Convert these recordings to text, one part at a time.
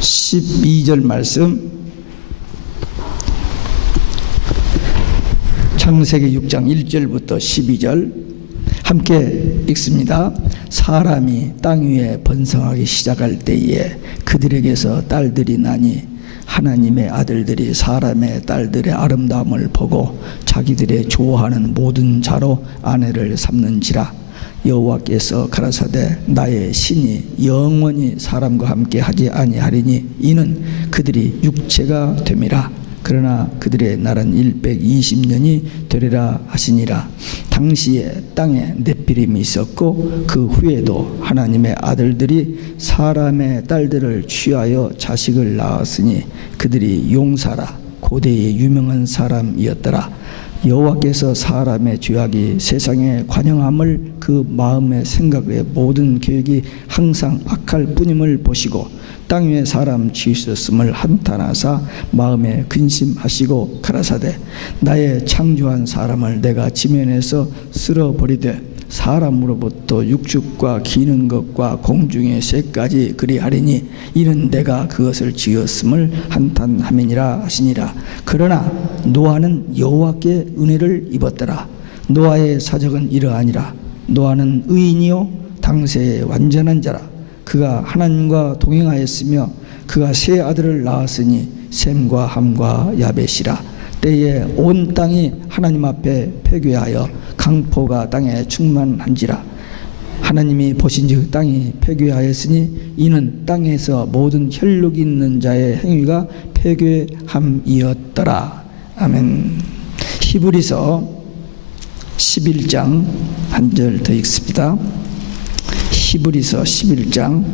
12절 말씀, 창세기 6장 1절부터 12절 함께 읽습니다. 사람이 땅 위에 번성하기 시작할 때에 그들에게서 딸들이 나니 하나님의 아들들이 사람의 딸들의 아름다움을 보고 자기들의 좋아하는 모든 자로 아내를 삼는지라. 여호와께서 가라사대 나의 신이 영원히 사람과 함께 하지 아니하리니 이는 그들이 육체가 됨이라. 그러나 그들의 날은 120년이 되리라 하시니라. 당시에 땅에 네피림이 있었고 그 후에도 하나님의 아들들이 사람의 딸들을 취하여 자식을 낳았으니 그들이 용사라 고대의 유명한 사람이었더라. 여호와께서 사람의 죄악이 세상에 관영함을 그 마음의 생각의 모든 계획이 항상 악할 뿐임을 보시고 땅 위에 사람 지으셨음을 한탄하사 마음에 근심하시고 가라사대 나의 창조한 사람을 내가 지면에서 쓸어버리되 사람으로부터 육축과 기는 것과 공중의 새까지 그리하리니 이는 내가 그것을 지었음을 한탄함이니라 하시니라. 그러나 노아는 여호와께 은혜를 입었더라. 노아의 사적은 이러하니라. 노아는 의인이요 당세의 완전한 자라. 그가 하나님과 동행하였으며 그가 세 아들을 낳았으니 셈과 함과 야벳이라. 때에 온 땅이 하나님 앞에 폐괴하여 강포가 땅에 충만한지라. 하나님이 보신즉 땅이 폐괴하였으니 이는 땅에서 모든 혈육 있는 자의 행위가 폐괴함이었더라. 아멘. 히브리서 11장 한 절 더 읽습니다. 히브리서 11장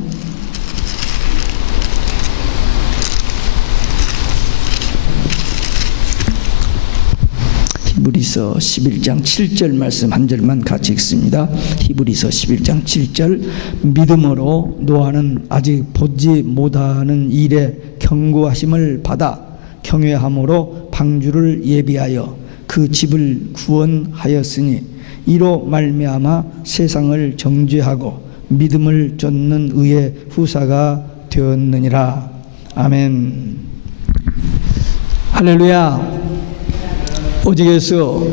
히브리서 11장 7절 말씀 한 절만 같이 읽습니다. 히브리서 11장 7절 믿음으로 노아는 아직 보지 못하는 일에 경고하심을 받아 경외함으로 방주를 예비하여 그 집을 구원하였으니 이로 말미암아 세상을 정죄하고 믿음을 쫓는 의의 후사가 되었느니라. 아멘. 할렐루야. 오직에서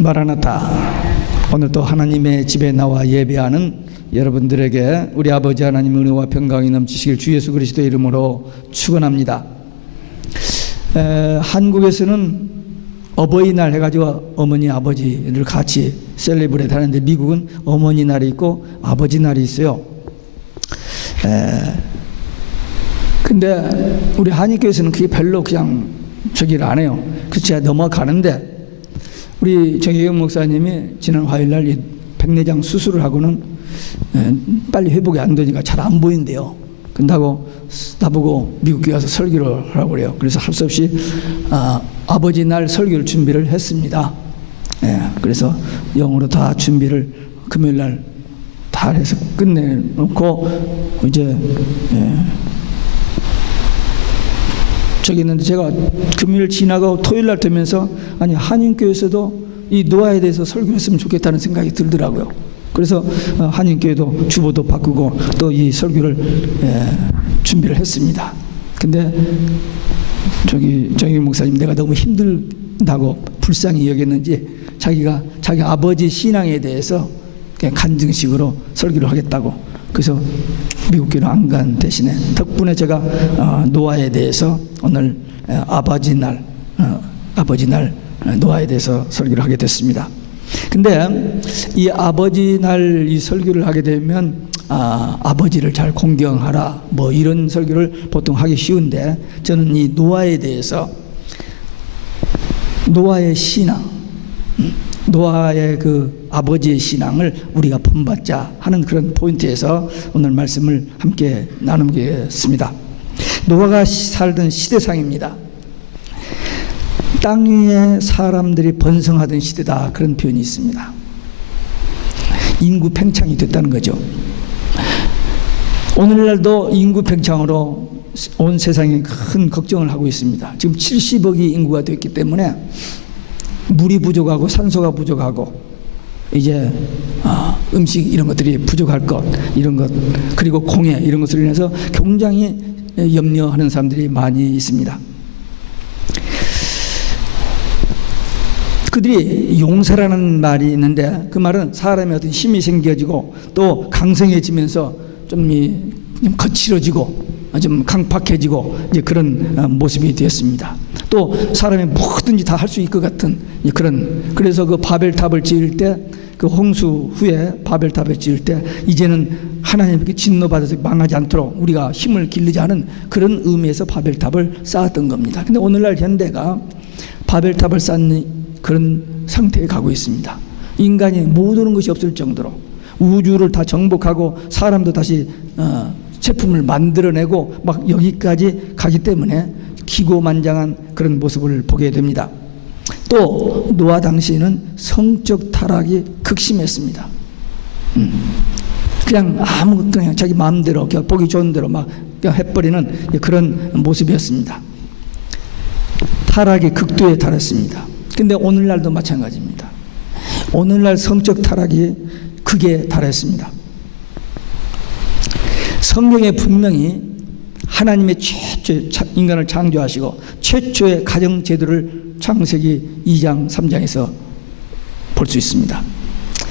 마라나타. 오늘 또 하나님의 집에 나와 예배하는 여러분들에게 우리 아버지 하나님의 은혜와 평강이 넘치시길 주 예수 그리스도의 이름으로 축원합니다. 한국에서는 어버이날 해가지고 어머니 아버지를 같이 셀레브레이트 하는데 미국은 어머니 날이 있고 아버지 날이 있어요. 근데 우리 한인교회에서는 그게 별로 그냥 저기를 안 해요. 그치 넘어가는데 우리 정혜경 목사님이 지난 화요일날 이 백내장 수술을 하고는 빨리 회복이 안 되니까 잘 안 보인대요. 근다고 나보고 미국 교회 와서 설교를 하라고 그래요. 그래서 할 수 없이 아버지 날 설교를 준비를 했습니다. 그래서 영어로 다 준비를 금요일 날 다 해서 끝내놓고 이제 저기 있는데 제가 금요일 지나고 토요일 날 되면서 아니 한인교회에서도 이 노아에 대해서 설교했으면 좋겠다는 생각이 들더라고요. 그래서 한인교회도 주보도 바꾸고 또 이 설교를 준비를 했습니다. 근데 저기 목사님 내가 너무 힘들다고 불쌍히 여겼는지 자기가 자기 아버지 신앙에 대해서 그냥 간증식으로 설교를 하겠다고 그래서 미국 교회로 안 간 대신에 덕분에 제가 노아에 대해서 오늘 아버지 날 노아에 대해서 설교를 하게 됐습니다. 근데 이 아버지 날 이 설교를 하게 되면 아버지를 잘 공경하라 뭐 이런 설교를 보통 하기 쉬운데 저는 이 노아에 대해서 노아의 신앙 노아의 그 아버지의 신앙을 우리가 본받자 하는 그런 포인트에서 오늘 말씀을 함께 나누겠습니다. 노아가 살던 시대상입니다. 땅 위에 사람들이 번성하던 시대다 그런 표현이 있습니다. 인구 팽창이 됐다는 거죠. 오늘날도 인구 팽창으로 온 세상이 큰 걱정을 하고 있습니다. 지금 70억이 인구가 됐기 때문에 물이 부족하고 산소가 부족하고 이제 음식 이런 것들이 부족할 것 이런 것 그리고 공해 이런 것으로 인해서 굉장히 염려하는 사람들이 많이 있습니다. 그들이 용사라는 말이 있는데 그 말은 사람의 어떤 힘이 생겨지고 또 강성해지면서 좀 거칠어지고 좀 강팍해지고 이제 그런 모습이 되었습니다. 또 사람이 뭐든지 다 할 수 있을 것 같은 그래서 그 바벨탑을 지을 때 그 홍수 후에 바벨탑을 지을 때 이제는 하나님께 진노받아서 망하지 않도록 우리가 힘을 기르지 않은 그런 의미에서 바벨탑을 쌓았던 겁니다. 근데 오늘날 현대가 바벨탑을 쌓는 그런 상태에 가고 있습니다. 인간이 모든 것이 없을 정도로 우주를 다 정복하고 사람도 다시 제품을 만들어내고 막 여기까지 가기 때문에 기고만장한 그런 모습을 보게 됩니다. 또 노아 당시에는 성적 타락이 극심했습니다. 그냥 자기 마음대로 그냥 보기 좋은 대로 막 그냥 해버리는 그런 모습이었습니다. 타락이 극도에 달했습니다. 근데 오늘날도 마찬가지입니다. 오늘날 성적 타락이 극에 달했습니다. 성경에 분명히 하나님의 인간을 창조하시고 최초의 가정 제도를 창세기 2장 3장에서 볼 수 있습니다.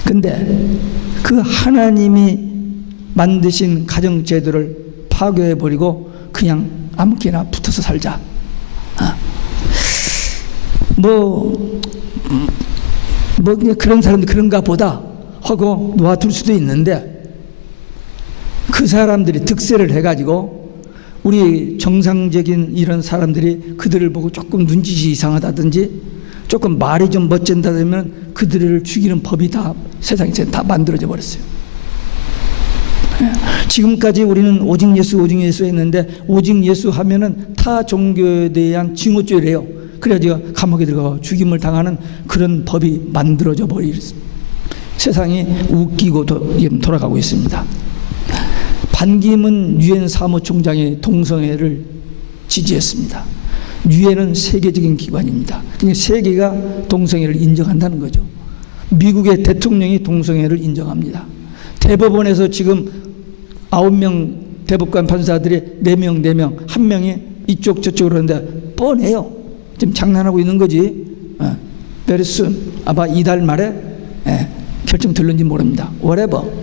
근데 그 하나님이 만드신 가정 제도를 파괴해 버리고 그냥 아무렇게나 붙어서 살자. 그런 사람들 그런가 보다 하고 놓아둘 수도 있는데 그 사람들이 득세를 해가지고 우리 정상적인 이런 사람들이 그들을 보고 조금 눈짓이 이상하다든지 조금 말이 좀 멋진다면 그들을 죽이는 법이 다 세상에 다 만들어져 버렸어요. 지금까지 우리는 오직 예수 했는데 오직 예수 하면은 타 종교에 대한 징후죄래요. 그래가지고 감옥에 들어가고 죽임을 당하는 그런 법이 만들어져 버렸습니다. 세상이 웃기고 돌아가고 있습니다. 반기문 유엔 사무총장이 동성애를 지지했습니다. 유엔은 세계적인 기관입니다. 그러니까 세계가 동성애를 인정한다는 거죠. 미국의 대통령이 동성애를 인정합니다. 대법원에서 지금 9명 대법관 판사들이 4명, 1명이 이쪽 저쪽으로 하는데 뻔해요. 지금 장난하고 있는 거지. Very soon, 아마 이달 말에 결정 들는지 모릅니다. whatever.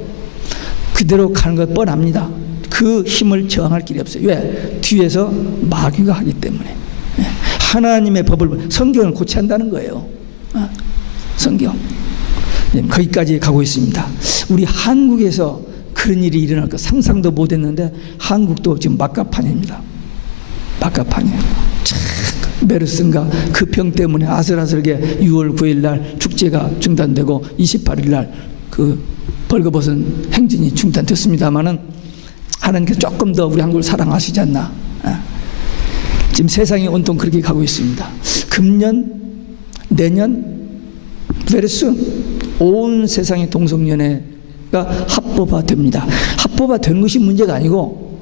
그대로 가는 것 뻔합니다. 그 힘을 저항할 길이 없어요. 왜? 뒤에서 마귀가 하기 때문에. 하나님의 법을 성경을 고치한다는 거예요. 성경. 거기까지 가고 있습니다. 우리 한국에서 그런 일이 일어날 거 상상도 못했는데 한국도 지금 막가판입니다. 막가판이에요. 메르스인가 그 병 때문에 아슬아슬하게 6월 9일 날 축제가 중단되고 28일 날 그 벌거벗은 행진이 중단됐습니다만은 하나님께서 조금 더 우리 한국을 사랑하시지 않나. 지금 세상이 온통 그렇게 가고 있습니다. 금년, 내년, very soon 온 세상의 동성연애가 합법화됩니다. 합법화된 것이 문제가 아니고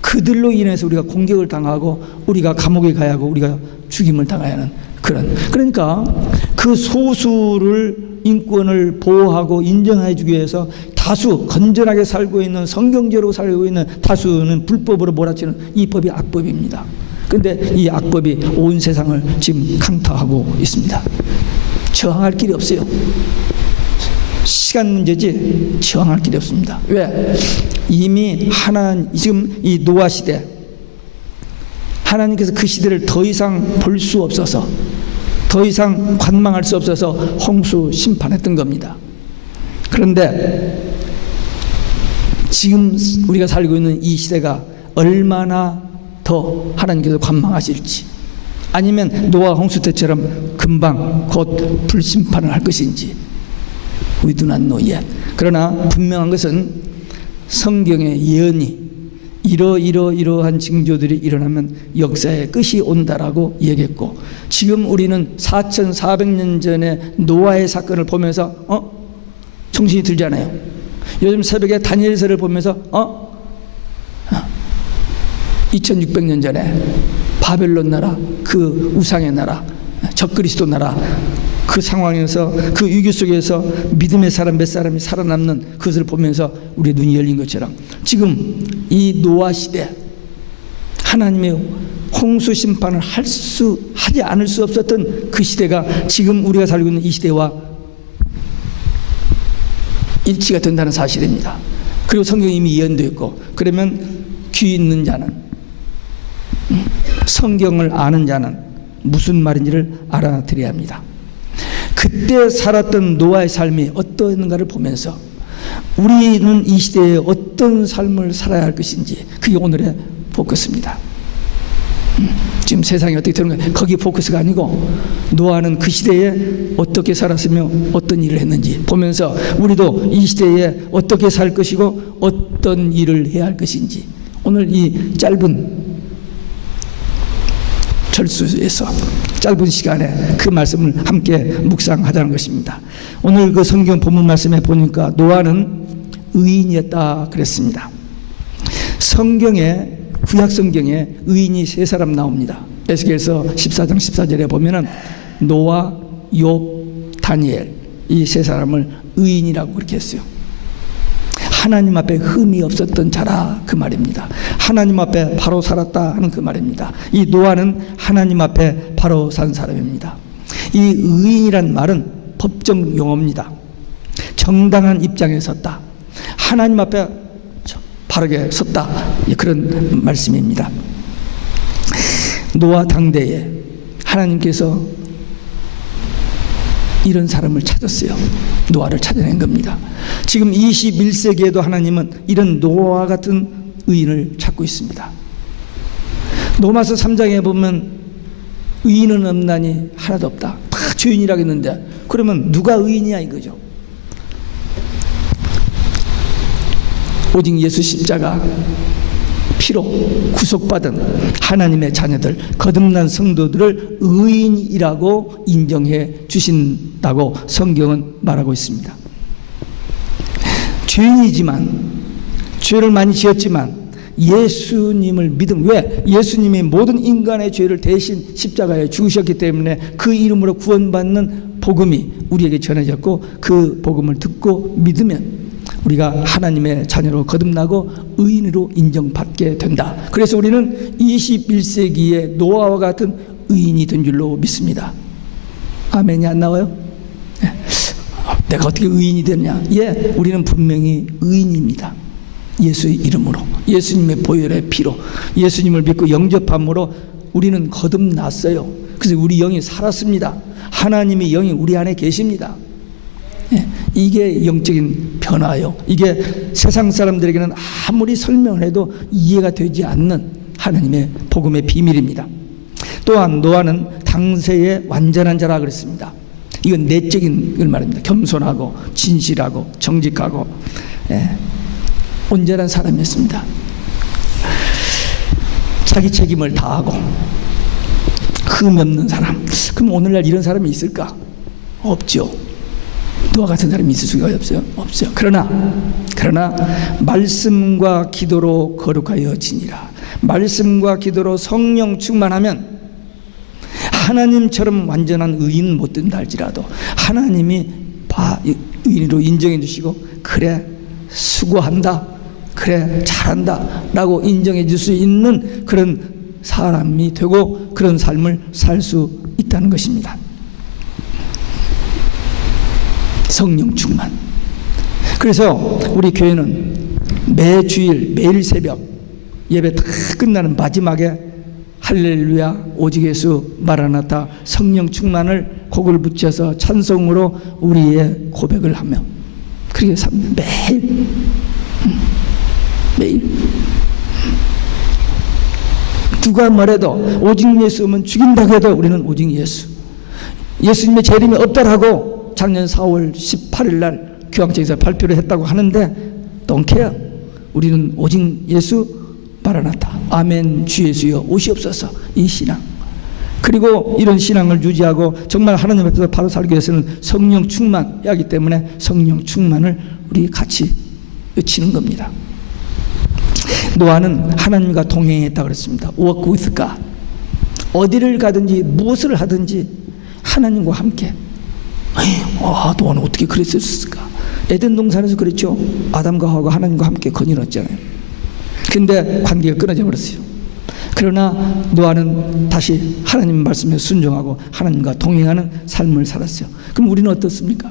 그들로 인해서 우리가 공격을 당하고 우리가 감옥에 가야 하고 우리가 죽임을 당해야 하는 그러니까 그 소수를 인권을 보호하고 인정해 주기 위해서 다수 건전하게 살고 있는 성경적으로 살고 있는 다수는 불법으로 몰아치는 이 법이 악법입니다. 그런데 이 악법이 온 세상을 지금 강타하고 있습니다. 저항할 길이 없어요. 시간 문제지 저항할 길이 없습니다. 왜? 이미 지금 이 노아 시대 하나님께서 그 시대를 더 이상 볼 수 없어서 더 이상 관망할 수 없어서 홍수 심판했던 겁니다. 그런데 지금 우리가 살고 있는 이 시대가 얼마나 더 하나님께서 관망하실지 아니면 노아 홍수 때처럼 금방 곧 불심판을 할 것인지 We do not know yet. 그러나 분명한 것은 성경의 예언이 이러한 징조들이 일어나면 역사의 끝이 온다라고 얘기했고 지금 우리는 4,400년 전에 노아의 사건을 보면서 정신이 들잖아요. 요즘 새벽에 다니엘서를 보면서 2600년 전에 바벨론 나라 그 우상의 나라 적그리스도 나라 그 상황에서 그 위기 속에서 믿음의 사람 몇 사람이 살아남는 그것을 보면서 우리 눈이 열린 것처럼 지금 이 노아 시대 하나님의 홍수 심판을 하지 않을 수 없었던 그 시대가 지금 우리가 살고 있는 이 시대와 일치가 된다는 사실입니다. 그리고 성경이 이미 예언되어 있고, 그러면 귀 있는 자는, 성경을 아는 자는 무슨 말인지를 알아들어야 합니다. 그때 살았던 노아의 삶이 어떠했는가를 보면서 우리는 이 시대에 어떤 삶을 살아야 할 것인지, 그게 오늘의 포커스입니다. 지금 세상이 어떻게 되는가, 거기 포커스가 아니고 노아는 그 시대에 어떻게 살았으며 어떤 일을 했는지 보면서 우리도 이 시대에 어떻게 살 것이고 어떤 일을 해야 할 것인지, 오늘 이 짧은 절수에서 짧은 시간에 그 말씀을 함께 묵상하자는 것입니다. 오늘 그 성경 본문 말씀에 보니까 노아는 의인이었다 그랬습니다. 성경에, 구약 성경에 의인이 세 사람 나옵니다. 에스겔서 14장 14절에 보면은 노아, 욥, 다니엘, 이 세 사람을 의인이라고 그렇게 했어요. 하나님 앞에 흠이 없었던 자라 그 말입니다. 하나님 앞에 바로 살았다 하는 그 말입니다. 이 노아는 하나님 앞에 바로 산 사람입니다. 이 의인이란 말은 법정 용어입니다. 정당한 입장에 섰다, 하나님 앞에 바르게 섰다, 그런 말씀입니다. 노아 당대에 하나님께서 이런 사람을 찾았어요. 노아를 찾아낸 겁니다. 지금 21세기에도 하나님은 이런 노아 같은 의인을 찾고 있습니다. 로마서 3장에 보면 의인은 없나니 하나도 없다, 다 죄인이라고 했는데, 그러면 누가 의인이야 이거죠. 오직 예수 십자가 피로 구속받은 하나님의 자녀들, 거듭난 성도들을 의인이라고 인정해 주신다고 성경은 말하고 있습니다. 죄인이지만, 죄를 많이 지었지만 예수님을 믿음, 왜? 예수님이 모든 인간의 죄를 대신 십자가에 죽으셨기 때문에 그 이름으로 구원받는 복음이 우리에게 전해졌고, 그 복음을 듣고 믿으면 우리가 하나님의 자녀로 거듭나고 의인으로 인정받게 된다. 그래서 우리는 21세기의 노아와 같은 의인이 된 줄로 믿습니다. 아멘이 안 나와요? 내가 어떻게 의인이 됐냐? 예, 우리는 분명히 의인입니다. 예수의 이름으로, 예수님의 보혈의 피로, 예수님을 믿고 영접함으로 우리는 거듭났어요. 그래서 우리 영이 살았습니다. 하나님의 영이 우리 안에 계십니다. 이게 영적인 변화요. 이게 세상 사람들에게는 아무리 설명을 해도 이해가 되지 않는 하나님의 복음의 비밀입니다. 또한 노아는 당세의 완전한 자라 그랬습니다. 이건 내적인 걸 말입니다. 겸손하고 진실하고 정직하고, 온전한 사람이었습니다. 자기 책임을 다하고 흠 없는 사람. 그럼 오늘날 이런 사람이 있을까? 없죠. 노아 같은 사람이 있을 수가 없어요. 없어요. 그러나 말씀과 기도로 거룩하여 지니라. 말씀과 기도로 성령 충만하면 하나님처럼 완전한 의인 못 된다 할지라도 하나님이 의인으로 인정해 주시고, 그래 수고한다, 그래 잘한다 라고 인정해 줄 수 있는 그런 사람이 되고 그런 삶을 살 수 있다는 것입니다. 성령 충만. 그래서 우리 교회는 매주일 매일 새벽 예배 다 끝나는 마지막에 할렐루야 오직 예수 마라나타 성령 충만을 곡을 붙여서 찬송으로 우리의 고백을 하며, 그렇게 매일 누가 뭐래도 오직 예수 오면 죽인다고 해도 우리는 오직 예수, 예수님의 재림이 없다라고 작년 4월 18일 날 교황청에서 발표를 했다고 하는데 don't care. 우리는 오직 예수 마라나타 아멘 주 예수여 오시옵소서, 이 신앙. 그리고 이런 신앙을 유지하고 정말 하나님 앞에서 바로 살기 위해서는 성령 충만해야 하기 때문에 성령 충만을 우리 같이 외치는 겁니다. 노아는 하나님과 동행했다고 그랬습니다. walk with God. 어디를 가든지 무엇을 하든지 하나님과 함께. 노아는 어떻게 그랬을까? 에덴 동산에서 그랬죠. 아담과 하와가 하나님과 함께 거닐었잖아요. 근데 관계가 끊어져 버렸어요. 그러나 노아는 다시 하나님 말씀에 순종하고 하나님과 동행하는 삶을 살았어요. 그럼 우리는 어떻습니까?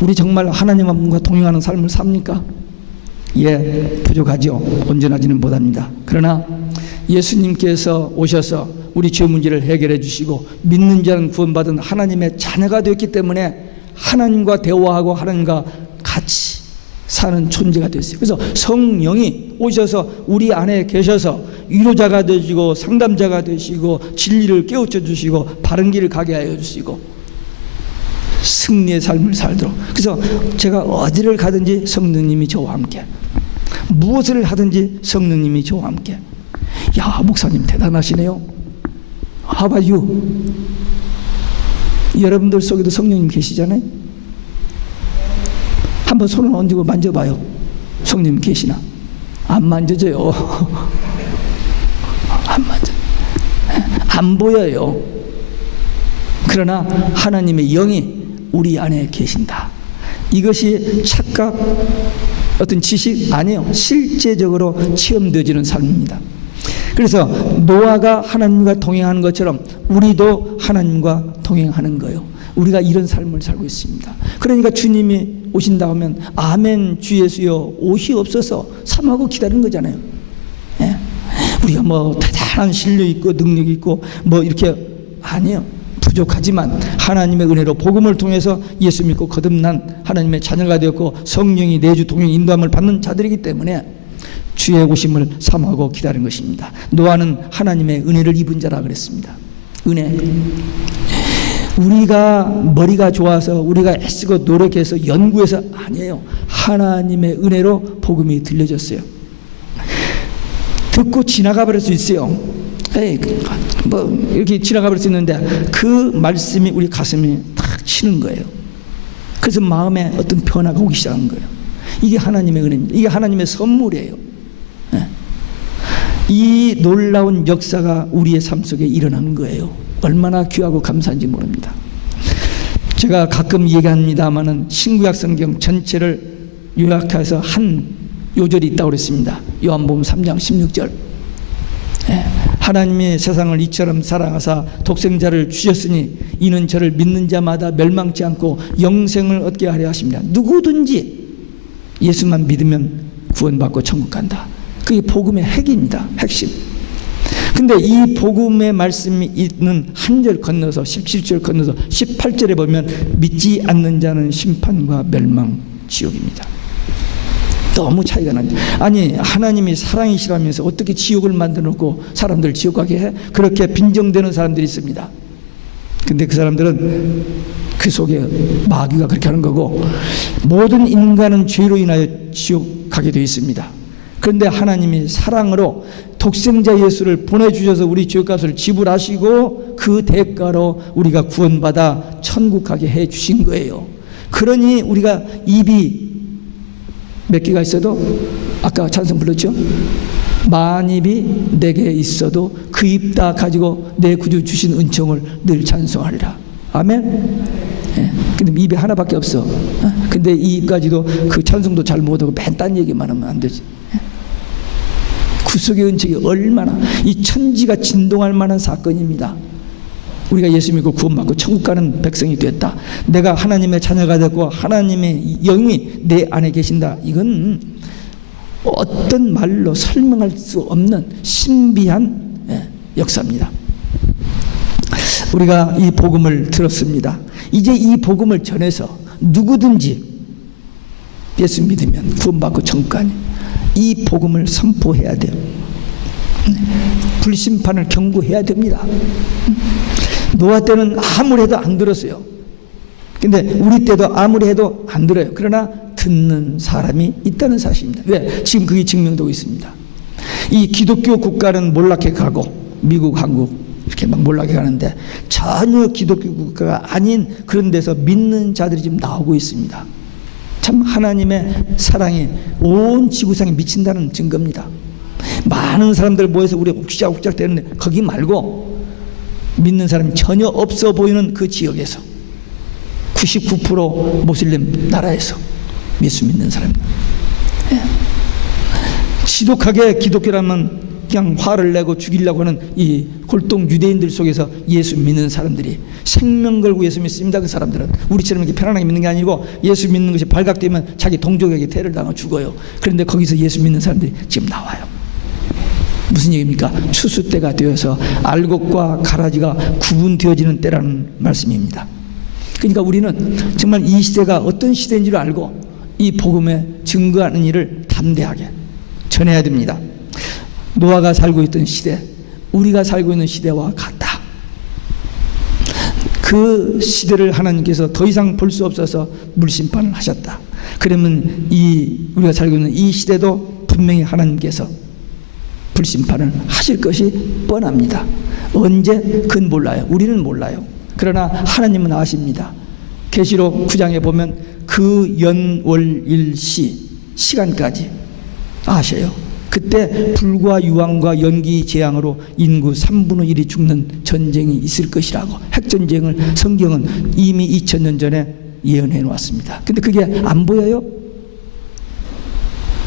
우리 정말 하나님과 동행하는 삶을 삽니까? 예, 부족하죠. 온전하지는 못합니다. 그러나 예수님께서 오셔서 우리 죄 문제를 해결해 주시고 믿는 자는 구원받은 하나님의 자녀가 되었기 때문에 하나님과 대화하고 하나님과 같이 사는 존재가 됐어요. 그래서 성령이 오셔서 우리 안에 계셔서 위로자가 되시고 상담자가 되시고 진리를 깨우쳐 주시고 바른 길을 가게 하여 주시고 승리의 삶을 살도록. 그래서 제가 어디를 가든지 성령님이 저와 함께, 무엇을 하든지 성령님이 저와 함께. 야, 목사님 대단하시네요. How about you? 여러분들 속에도 성령님 계시잖아요. 한번 손을 얹고 만져봐요. 성령님 계시나? 안 만져져요. 안 만져. 안 보여요. 그러나 하나님의 영이 우리 안에 계신다. 이것이 착각, 어떤 지식 아니에요. 실제적으로 체험되어지는 삶입니다. 그래서 노아가 하나님과 동행하는 것처럼 우리도 하나님과 동행하는 거예요. 우리가 이런 삶을 살고 있습니다. 그러니까 주님이 오신다 하면 아멘 주 예수여 오시옵소서 삼하고 기다리는 거잖아요. 예? 우리가 뭐 대단한 실력 있고 능력 있고 뭐 이렇게 아니에요. 부족하지만 하나님의 은혜로 복음을 통해서 예수 믿고 거듭난 하나님의 자녀가 되었고 성령이 내주 동행 인도함을 받는 자들이기 때문에 주의 오심을 삼하고 기다린 것입니다. 노아는 하나님의 은혜를 입은 자라 그랬습니다. 은혜. 우리가 머리가 좋아서 우리가 애쓰고 노력해서 연구해서 아니에요. 하나님의 은혜로 복음이 들려졌어요. 듣고 지나가 버릴 수 있어요. 에이, 뭐 이렇게 지나가 버릴 수 있는데 그 말씀이 우리 가슴에 탁 치는 거예요. 그래서 마음에 어떤 변화가 오기 시작한 거예요. 이게 하나님의 은혜입니다. 이게 하나님의 선물이에요. 이 놀라운 역사가 우리의 삶 속에 일어난 거예요. 얼마나 귀하고 감사한지 모릅니다. 제가 가끔 얘기합니다마는 신구약 성경 전체를 요약해서 한 요절이 있다고 그랬습니다. 요한복음 3장 16절. 하나님이 세상을 이처럼 사랑하사 독생자를 주셨으니 이는 저를 믿는 자마다 멸망치 않고 영생을 얻게 하려 하십니다. 누구든지 예수만 믿으면 구원받고 천국 간다. 그게 복음의 핵입니다. 핵심. 근데 이 복음의 말씀이 있는 한 절 건너서 17절 건너서 18절에 보면 믿지 않는 자는 심판과 멸망 지옥입니다. 너무 차이가 납니다. 아니 하나님이 사랑이시라면서 어떻게 지옥을 만들어 놓고 사람들 지옥 가게 해? 그렇게 빈정대는 사람들이 있습니다. 근데 그 사람들은 그 속에 마귀가 그렇게 하는 거고 모든 인간은 죄로 인하여 지옥 가게 되어 있습니다. 그런데 하나님이 사랑으로 독생자 예수를 보내주셔서 우리 죄값을 지불하시고 그 대가로 우리가 구원받아 천국 가게 해주신 거예요. 그러니 우리가 입이 몇 개가 있어도 아까 찬송 불렀죠? 만입이 내게 있어도 그 입 다 가지고 내 구주 주신 은총을 늘 찬송하리라. 아멘. 예. 근데 입이 하나밖에 없어. 근데 이 입 가지고 그 찬송도 잘 못하고 맨 딴 얘기만 하면 안 되지. 구속의 은총이 얼마나 이 천지가 진동할 만한 사건입니다. 우리가 예수 믿고 구원받고 천국 가는 백성이 됐다. 내가 하나님의 자녀가 됐고 하나님의 영이 내 안에 계신다. 이건 어떤 말로 설명할 수 없는 신비한 역사입니다. 우리가 이 복음을 들었습니다. 이제 이 복음을 전해서 누구든지 예수 믿으면 구원받고 천국 가니 이 복음을 선포해야 돼요. 불심판을 경고해야 됩니다. 노아 때는 아무리 해도 안 들었어요. 근데 우리 때도 아무리 해도 안 들어요. 그러나 듣는 사람이 있다는 사실입니다. 왜? 지금 그게 증명되고 있습니다. 이 기독교 국가는 몰락해 가고 미국, 한국 이렇게 막 몰락해 가는데 전혀 기독교 국가가 아닌 그런 데서 믿는 자들이 지금 나오고 있습니다. 참 하나님의 사랑이 온 지구상에 미친다는 증거입니다. 많은 사람들 모여서 우리 옥시작옥시작 되는데 거기 말고 믿는 사람이 전혀 없어 보이는 그 지역에서 99% 모슬림 나라에서 예수 믿는 사람입니다. 예. 지독하게 기독교라면 그냥 화를 내고 죽이려고 하는 이 골동 유대인들 속에서 예수 믿는 사람들이 생명 걸고 예수 믿습니다. 그 사람들은 우리처럼 이렇게 편안하게 믿는 게 아니고 예수 믿는 것이 발각되면 자기 동족에게 테러를 당하고 죽어요. 그런데 거기서 예수 믿는 사람들이 지금 나와요. 무슨 얘기입니까? 추수 때가 되어서 알곡과 가라지가 구분되어지는 때라는 말씀입니다. 그러니까 우리는 정말 이 시대가 어떤 시대인지를 알고 이 복음에 증거하는 일을 담대하게 전해야 됩니다. 노아가 살고 있던 시대, 우리가 살고 있는 시대와 같다. 그 시대를 하나님께서 더 이상 볼 수 없어서 물심판을 하셨다. 그러면 우리가 살고 있는 이 시대도 분명히 하나님께서 불심판을 하실 것이 뻔합니다. 언제? 그건 몰라요. 우리는 몰라요. 그러나 하나님은 아십니다. 계시록 9장에 보면 그 연월일시 시간까지 아셔요. 그때 불과 유황과 연기 재앙으로 인구 3분의 1이 죽는 전쟁이 있을 것이라고 핵전쟁을 성경은 이미 2000년 전에 예언해 놓았습니다. 근데 그게 안 보여요?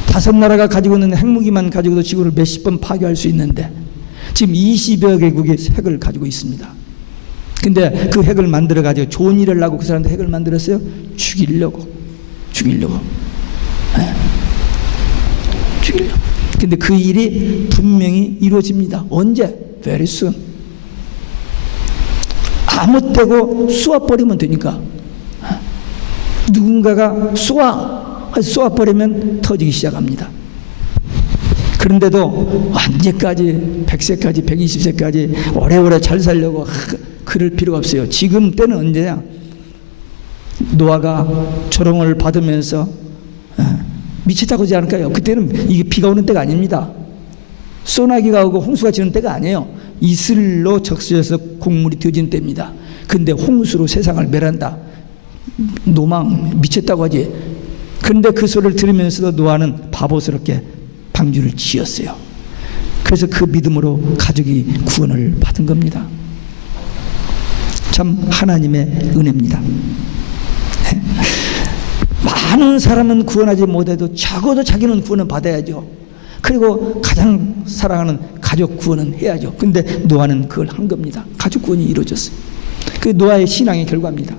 5나라가 가지고 있는 핵무기만 가지고도 지구를 몇십 번 파괴할 수 있는데 지금 20여 개국이 핵을 가지고 있습니다. 근데 그 핵을 만들어 가지고 좋은 일을 하고 그 사람들 핵을 만들었어요? 죽이려고. 네. 죽이려고. 근데 그 일이 분명히 이루어집니다. 언제? Very soon. 아무 때고 쏘아버리면 되니까. 누군가가 쏘아버리면 터지기 시작합니다. 그런데도 언제까지 100세까지 120세까지 오래오래 잘 살려고 그럴 필요가 없어요. 지금 때는 언제냐? 노아가 조롱을 받으면서 미쳤다고 하지 않을까요? 그때는 이게 비가 오는 때가 아닙니다. 소나기가 오고 홍수가 지는 때가 아니에요. 이슬로 적셔서 곡물이 되어지는 때입니다. 근데 홍수로 세상을 멸한다. 노망 미쳤다고 하지. 그런데 그 소리를 들으면서도 노아는 바보스럽게 방주를 지었어요. 그래서 그 믿음으로 가족이 구원을 받은 겁니다. 참 하나님의 은혜입니다. 많은 사람은 구원하지 못해도 적어도 자기는 구원을 받아야죠. 그리고 가장 사랑하는 가족 구원은 해야죠. 근데 노아는 그걸 한 겁니다. 가족 구원이 이루어졌어요. 그 노아의 신앙의 결과입니다.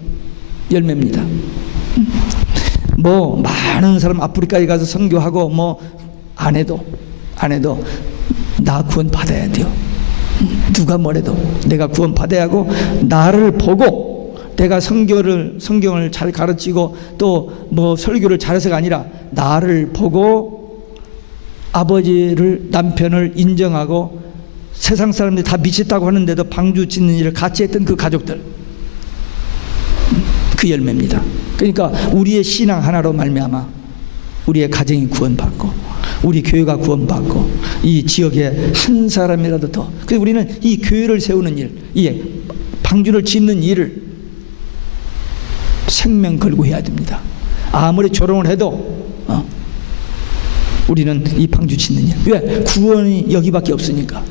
열매입니다. 뭐 많은 사람 아프리카에 가서 선교하고 뭐 안 해도 나 구원 받아야 돼요. 누가 뭐래도 내가 구원 받아야 하고 나를 보고 내가 성경을 잘 가르치고 또 뭐 설교를 잘해서가 아니라 나를 보고 아버지를 남편을 인정하고 세상 사람들이 다 미쳤다고 하는데도 방주 짓는 일을 같이 했던 그 가족들, 그 열매입니다. 그러니까 우리의 신앙 하나로 말미암아 우리의 가정이 구원받고 우리 교회가 구원받고 이 지역에 한 사람이라도 더, 그래서 우리는 이 교회를 세우는 일, 이 방주를 짓는 일을 생명 걸고 해야 됩니다. 아무리 조롱을 해도 우리는 이 방주 짓는 일. 왜? 구원이 여기밖에 없으니까.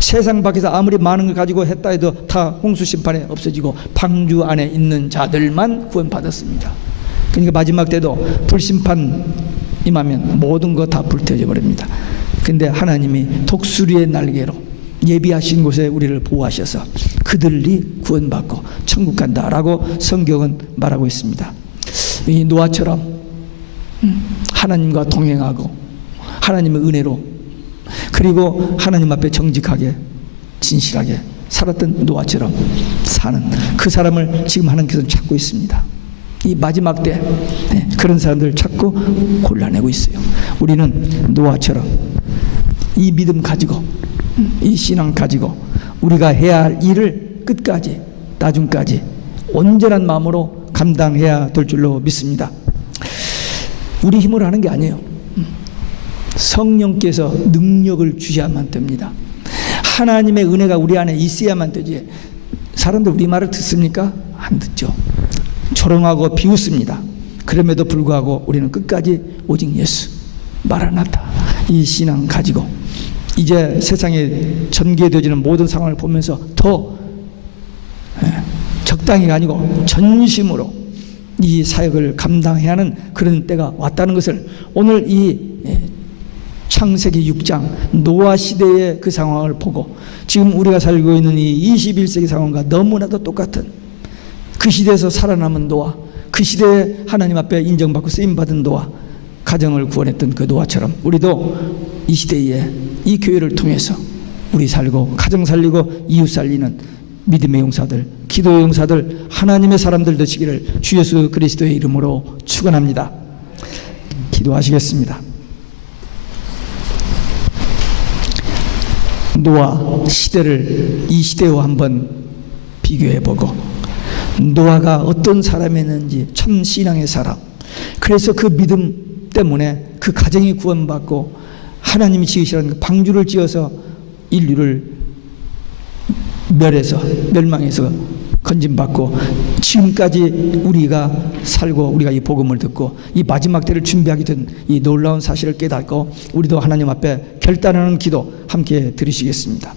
세상 밖에서 아무리 많은 걸 가지고 했다 해도 다 홍수 심판에 없어지고 방주 안에 있는 자들만 구원받았습니다. 그러니까 마지막 때도 불심판 임하면 모든 거 다 불태워져 버립니다. 근데 하나님이 독수리의 날개로 예비하신 곳에 우리를 보호하셔서 그들이 구원받고 천국 간다라고 성경은 말하고 있습니다. 이 노아처럼 하나님과 동행하고 하나님의 은혜로 그리고 하나님 앞에 정직하게 진실하게 살았던 노아처럼 사는 그 사람을 지금 하나님께서는 찾고 있습니다. 이 마지막 때 그런 사람들을 찾고 골라내고 있어요. 우리는 노아처럼 이 믿음 가지고 이 신앙 가지고 우리가 해야 할 일을 끝까지 나중까지 온전한 마음으로 감당해야 될 줄로 믿습니다. 우리 힘으로 하는 게 아니에요. 성령께서 능력을 주셔야만 됩니다. 하나님의 은혜가 우리 안에 있어야만 되지. 사람들 우리 말을 듣습니까? 안 듣죠. 조롱하고 비웃습니다. 그럼에도 불구하고 우리는 끝까지 오직 예수 마라나타 이 신앙 가지고 이제 세상에 전개되어지는 모든 상황을 보면서 더 적당히가 아니고 전심으로 이 사역을 감당해야 하는 그런 때가 왔다는 것을 오늘 이 창세기 6장 노아 시대의 그 상황을 보고 지금 우리가 살고 있는 이 21세기 상황과 너무나도 똑같은, 그 시대에서 살아남은 노아, 그 시대에 하나님 앞에 인정받고 쓰임받은 노아, 가정을 구원했던 그 노아처럼 우리도 이 시대에 이 교회를 통해서 우리 살고 가정 살리고 이웃 살리는 믿음의 용사들, 기도의 용사들, 하나님의 사람들 되시기를 주 예수 그리스도의 이름으로 축원합니다. 기도하시겠습니다. 노아 시대를 이 시대와 한번 비교해보고 노아가 어떤 사람이었는지, 참 신앙의 사람, 그래서 그 믿음 때문에 그 가정이 구원받고 하나님이 지으시라는 방주를 지어서 인류를 멸망해서 건진받고 지금까지 우리가 살고 우리가 이 복음을 듣고 이 마지막 때를 준비하게 된 이 놀라운 사실을 깨닫고 우리도 하나님 앞에 결단하는 기도 함께 드리시겠습니다.